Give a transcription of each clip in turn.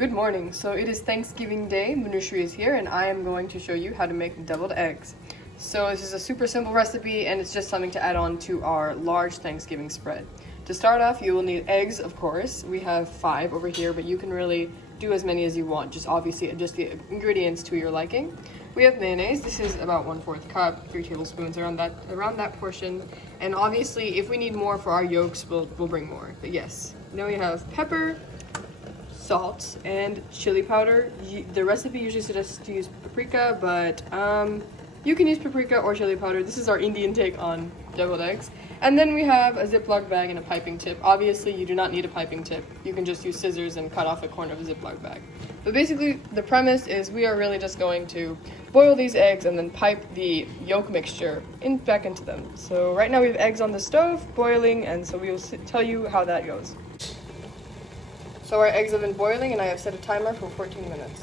Good morning. So it is Thanksgiving Day. Manushree is here and I am going to show you how to make deviled eggs. So this is a super simple recipe and it's just something to add on to our large Thanksgiving spread. To start off, you will need eggs, of course. We have 5 over here, but you can really do as many as you want. Just obviously adjust the ingredients to your liking. We have mayonnaise. This is about 1/4 cup, 3 tablespoons, around that portion. And obviously, if we need more for our yolks, we'll bring more. But yes. Then we have pepper, salt, and chili powder. The recipe usually suggests to use paprika, but you can use paprika or chili powder. This is our Indian take on deviled eggs. And then we have a Ziploc bag and a piping tip. Obviously, you do not need a piping tip. You can just use scissors and cut off a corner of a Ziploc bag. But basically, the premise is we are really just going to boil these eggs and then pipe the yolk mixture back into them. So right now we have eggs on the stove boiling, and so we will tell you how that goes. So our eggs have been boiling and I have set a timer for 14 minutes.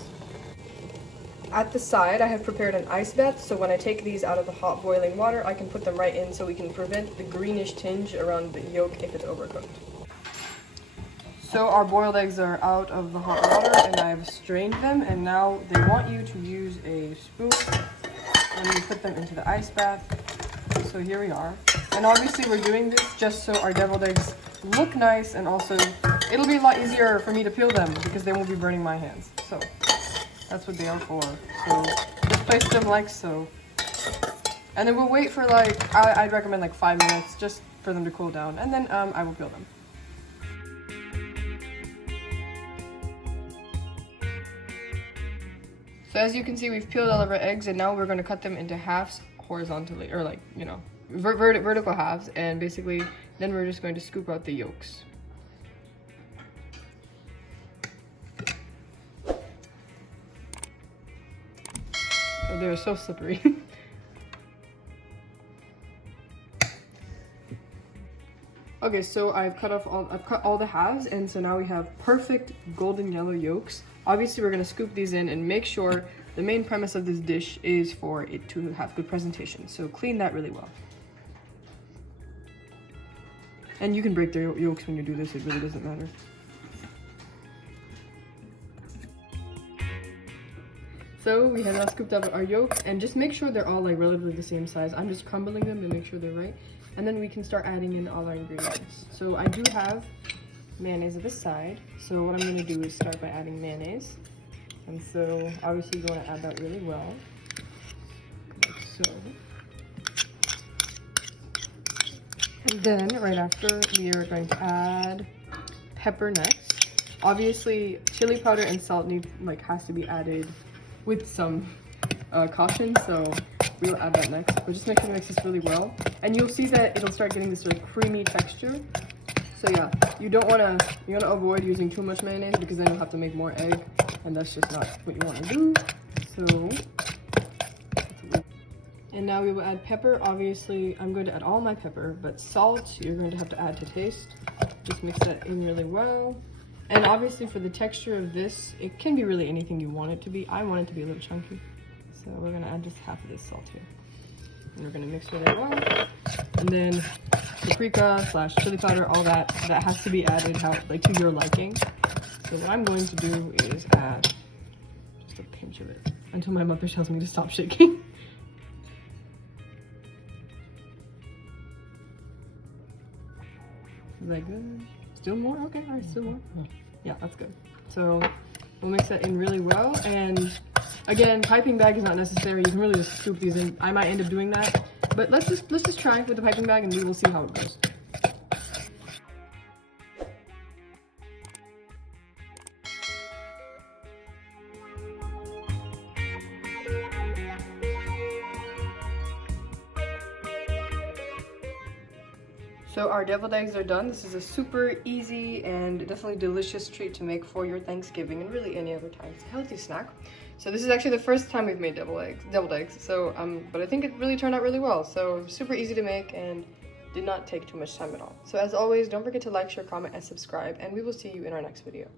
At the side, I have prepared an ice bath, so when I take these out of the hot boiling water, I can put them right in so we can prevent the greenish tinge around the yolk if it's overcooked. So our boiled eggs are out of the hot water and I have strained them, and now they want you to use a spoon when you put them into the ice bath. So here we are. And obviously we're doing this just so our deviled eggs look nice, and also it'll be a lot easier for me to peel them because they won't be burning my hands. So that's what they are for. So just place them like so. And then we'll wait for I'd recommend 5 minutes just for them to cool down, and then I will peel them. So as you can see, we've peeled all of our eggs, and now we're going to cut them into halves horizontally, or vertical halves, and basically then we're just going to scoop out the yolks. Oh, they're so slippery. Okay, so I've cut all the halves, and so now we have perfect golden yellow yolks. Obviously, we're going to scoop these in and make sure the main premise of this dish is for it to have good presentation. So clean that really well. And you can break the yolks when you do this, it really doesn't matter. So we have now scooped up our yolks, and just make sure they're all relatively the same size. I'm just crumbling them to make sure they're right. And then we can start adding in all our ingredients. So I do have mayonnaise at this side. So what I'm going to do is start by adding mayonnaise. And so obviously you want to add that really well, like so. And then right after, we are going to add pepper next. Obviously chili powder and salt has to be added with some caution, so we'll add that next. But just make sure to mix this really well, and you'll see that it'll start getting this sort of creamy texture. So yeah, you want to avoid using too much mayonnaise because then you'll have to make more egg, and that's just not what you want to do. So, and now we will add pepper. Obviously, I'm going to add all my pepper, but salt you're going to have to add to taste. Just mix that in really well. And obviously for the texture of this, it can be really anything you want it to be. I want it to be a little chunky. So we're going to add just half of this salt here. And we're going to mix really well. And then paprika / chili powder, all that has to be added to your liking. So what I'm going to do is add just a pinch of it until my mother tells me to stop shaking. Is that good? Still more? Okay, all right, still more. Yeah, that's good. So we'll mix that in really well. And again, piping bag is not necessary. You can really just scoop these in. I might end up doing that, but let's just try with the piping bag and we will see how it goes. So our deviled eggs are done. This is a super easy and definitely delicious treat to make for your Thanksgiving and really any other time. It's a healthy snack. So this is actually the first time we've made deviled eggs. So, but I think it really turned out really well. So super easy to make and did not take too much time at all. So as always, don't forget to like, share, comment, and subscribe, and we will see you in our next video.